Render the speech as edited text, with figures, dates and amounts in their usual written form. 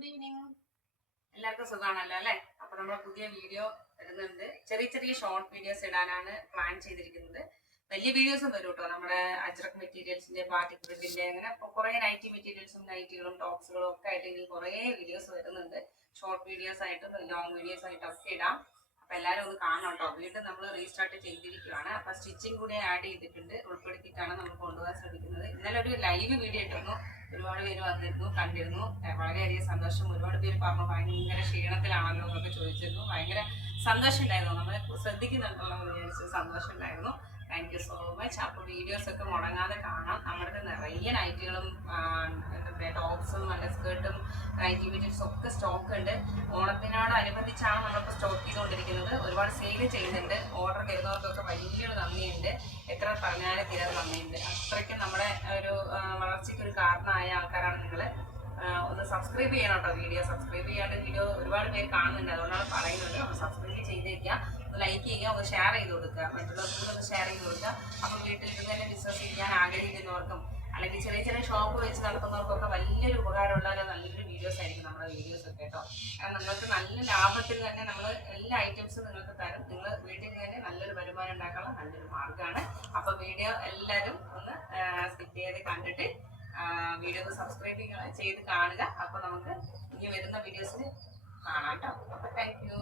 Good evening. എല്ലാവർക്കും സുഖമാണല്ലോ അല്ലേ? അപ്പൊ നമ്മൾ പുതിയ വീഡിയോ ഇടുന്നുണ്ട്. ചെറിയ ചെറിയ ഷോർട്ട് വീഡിയോസ് ഇടാനാണ് പ്ലാൻ ചെയ്തിരിക്കുന്നത്. വലിയ വീഡിയോസും വരും കേട്ടോ. നമ്മുടെ അജ്രക് മെറ്റീരിയൽസിന്റെ പാർട്ടി പ്രിന്റിന്റെ അങ്ങനെ കുറെ നൈറ്റി മെറ്റീരിയൽസും നൈറ്റികളും ടോപ്സുകളും ഒക്കെ ആയിട്ട് ഇനി കുറെ വീഡിയോസ് വരുന്നുണ്ട്. ഷോർട്ട് വീഡിയോസ് ആയിട്ടും ലോങ് വീഡിയോസ് ആയിട്ടും ഒക്കെ ഇടാം. അപ്പൊ എല്ലാവരും ഒന്ന് കാണണം കേട്ടോ. വീണ്ടും നമ്മൾ റീസ്റ്റാർട്ട് ചെയ്തിരിക്കുകയാണ്. അപ്പൊ സ്റ്റിച്ചിങ് കൂടി ആഡ് ചെയ്തിട്ടുണ്ട്, ഉൾപ്പെടുത്തിയിട്ടാണ് നമ്മൾ കൊണ്ടുപോകാൻ ശ്രമിക്കുന്നത്. ഇന്നലെ ഒരു ലൈവ് വീഡിയോ ഇട്ടിരുന്നു. ഒരുപാട് പേര് വന്നിരുന്നു, കണ്ടിരുന്നു. വളരെയധികം സന്തോഷം. ഒരുപാട് പേര് പറഞ്ഞു ഭയങ്കര ക്ഷീണത്തിലാണല്ലോ എന്നൊക്കെ ചോദിച്ചിരുന്നു. ഭയങ്കര സന്തോഷം ഉണ്ടായിരുന്നു. നമ്മളെ ശ്രദ്ധിക്കുന്നുണ്ടല്ലോ എന്ന് വിചാരിച്ച് സന്തോഷം ഉണ്ടായിരുന്നു. Thank you so much. അപ്പോൾ വീഡിയോസ് ഒക്കെ മുടങ്ങാതെ കാണാം. നമ്മുടെ നിറയെ നൈറ്റികളും ടോപ്സും നല്ല സ്കേർട്ടും നൈറ്റി മെറ്റീരിയൽസും ഒക്കെ സ്റ്റോക്ക് ഉണ്ട്. ഓണത്തിനോടനുബന്ധിച്ചാണ് നമ്മളിപ്പോൾ സ്റ്റോക്ക് ചെയ്തുകൊണ്ടിരിക്കുന്നത്. ഒരുപാട് സെയിൽ ചെയ്യുന്നുണ്ട്. ഓർഡർ തരുന്നവർക്കൊക്കെ വലിയൊരു നന്ദിയുണ്ട്. എത്ര പറഞ്ഞാലും തീരെ നന്ദിയുണ്ട്. അത്രയ്ക്കും നമ്മുടെ ഒരു വളർച്ചയ്ക്ക് ഒരു കാരണമായ ആൾക്കാരാണ് നിങ്ങൾ. ഒന്ന് സബ്സ്ക്രൈബ് ചെയ്യണം കേട്ടോ. വീഡിയോ സബ്സ്ക്രൈബ് ചെയ്യാണ്ട് വീഡിയോ ഒരുപാട് പേര് കാണുന്നുണ്ട്, അതുകൊണ്ടാണ് പറയുന്നത്. ഒന്ന് സബ്സ്ക്രൈബ് ചെയ്തേക്കുക, ഒന്ന് ലൈക്ക് ചെയ്യുക, ഒന്ന് ഷെയർ ചെയ്ത് കൊടുക്കുക, മറ്റുള്ളവർക്കും ഒന്ന് ഷെയർ ചെയ്ത് കൊടുക്കുക. അപ്പം വീട്ടിലിരുന്ന് തന്നെ ബിസിനസ് ചെയ്യാൻ ആഗ്രഹിക്കുന്നവർക്കും അല്ലെങ്കിൽ ചെറിയ ചെറിയ ഷോപ്പ് വെച്ച് നടത്തുന്നവർക്കൊക്കെ വലിയൊരു ഉപകാരമുള്ള നല്ലൊരു വീഡിയോസ് ആയിരിക്കും നമ്മുടെ വീഡിയോസ് ഒക്കെ കേട്ടോ. കാരണം നിങ്ങൾക്ക് നല്ല ലാഭത്തിൽ തന്നെ നമ്മൾ എല്ലാ ഐറ്റംസും നിങ്ങൾക്ക് തരും. നിങ്ങൾ വീട്ടിൽ നിന്ന് തന്നെ നല്ലൊരു വരുമാനം ഉണ്ടാക്കാനുള്ള നല്ലൊരു മാർഗ്ഗമാണ്. അപ്പോൾ വീഡിയോ എല്ലാവരും ഒന്ന് സ്കിപ്പ് ചെയ്ത് കണ്ടിട്ട് വീഡിയോ സബ്സ്ക്രൈബ് ചെയ്ത് കാണുക. അപ്പോൾ നമുക്ക് ഇനി വരുന്ന വീഡിയോസിൽ കാണാം കേട്ടോ. അപ്പോൾ താങ്ക് യു.